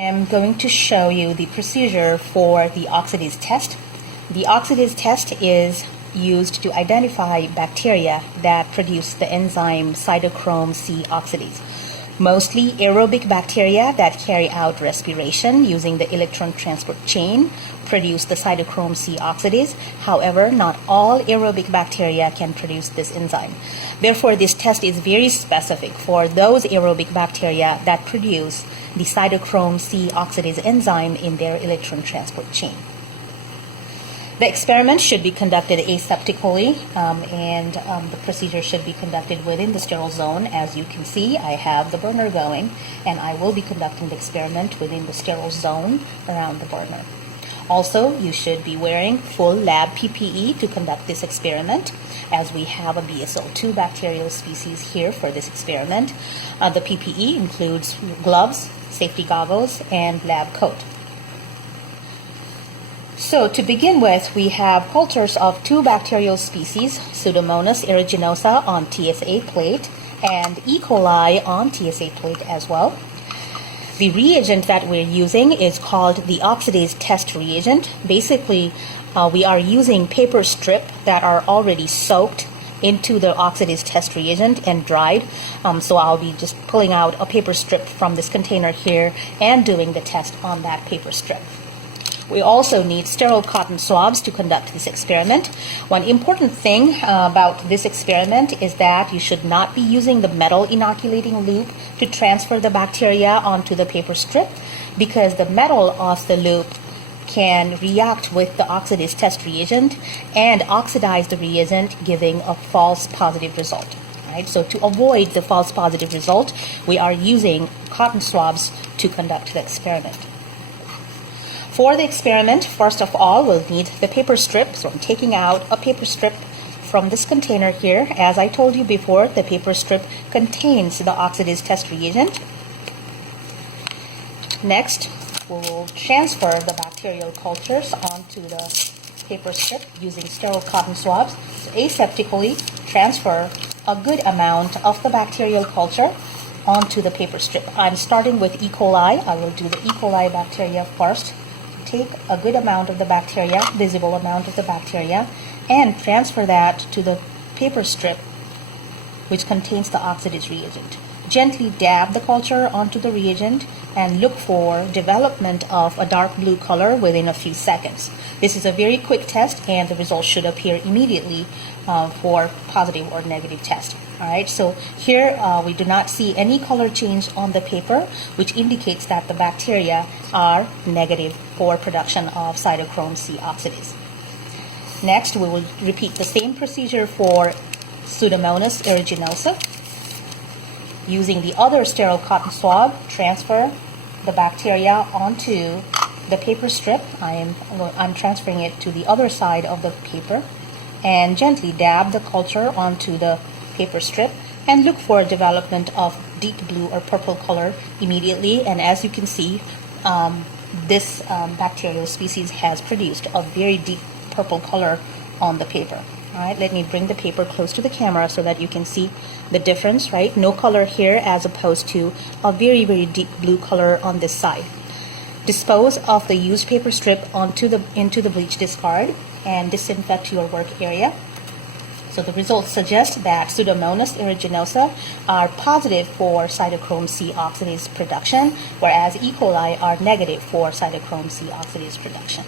I'm going to show you the procedure for the Oxidised test. The Oxidised test is used to identify bacteria that produce the enzyme cytochrome C oxidase. Mostly aerobic bacteria that carry out respiration using the electron transport chain produce the cytochrome C oxidase. However, not all aerobic bacteria can produce this enzyme. Therefore, this test is very specific for those aerobic bacteria that produce the cytochrome C oxidase enzyme in their electron transport chain. The experiment should be conducted aseptically, and the procedure should be conducted within the sterile zone. As you can see, I have the burner going, and I will be conducting the experiment within the sterile zone around the burner. Also, you should be wearing full lab PPE to conduct this experiment, as we have a BSL-2 bacterial species here for this experiment. The PPE includes gloves, safety goggles, and lab coat. So to begin with, we have cultures of two bacterial species, Pseudomonas aeruginosa on TSA plate and E. coli on TSA plate as well. The reagent that we're using is called the Oxidised test reagent. Basically, we are using paper strip that are already soaked into the Oxidised test reagent and dried. So I'll be just pulling out a paper strip from this container here and doing the test on that paper strip. We also need sterile cotton swabs to conduct this experiment. One important thing about this experiment is that you should not be using the metal inoculating loop to transfer the bacteria onto the paper strip, because the metal of the loop can react with the Oxidised test reagent and oxidize the reagent, giving a false positive result. Right? So to avoid the false positive result, we are using cotton swabs to conduct the experiment. For the experiment, first of all, we'll need the paper strip. So I'm taking out a paper strip from this container here. As I told you before, the paper strip contains the Oxidised test reagent. Next, we will transfer the bacterial cultures onto the paper strip using sterile cotton swabs. So aseptically transfer a good amount of the bacterial culture onto the paper strip. I'm starting with E. coli. I will do the E. coli bacteria first. Take a good amount of the bacteria, visible amount of the bacteria, and transfer that to the paper strip which contains the Oxidised reagent. Gently dab the culture onto the reagent and look for development of a dark blue color within a few seconds. This is a very quick test, and the results should appear immediately for positive or negative test. Alright, so here we do not see any color change on the paper, which indicates that the bacteria are negative for production of cytochrome C oxidase. Next, we will repeat the same procedure for Pseudomonas aeruginosa. Using the other sterile cotton swab, transfer the bacteria onto the paper strip. I'm transferring it to the other side of the paper, and gently dab the culture onto the paper strip and look for development of deep blue or purple color immediately. And as you can see, this bacterial species has produced a very deep purple color on the paper. All right, let me bring the paper close to the camera so that you can see the difference, right? No color here as opposed to a very, very deep blue color on this side. Dispose of the used paper strip into the bleach discard and disinfect your work area. So the results suggest that Pseudomonas aeruginosa are positive for cytochrome C oxidase production, whereas E. coli are negative for cytochrome C oxidase production.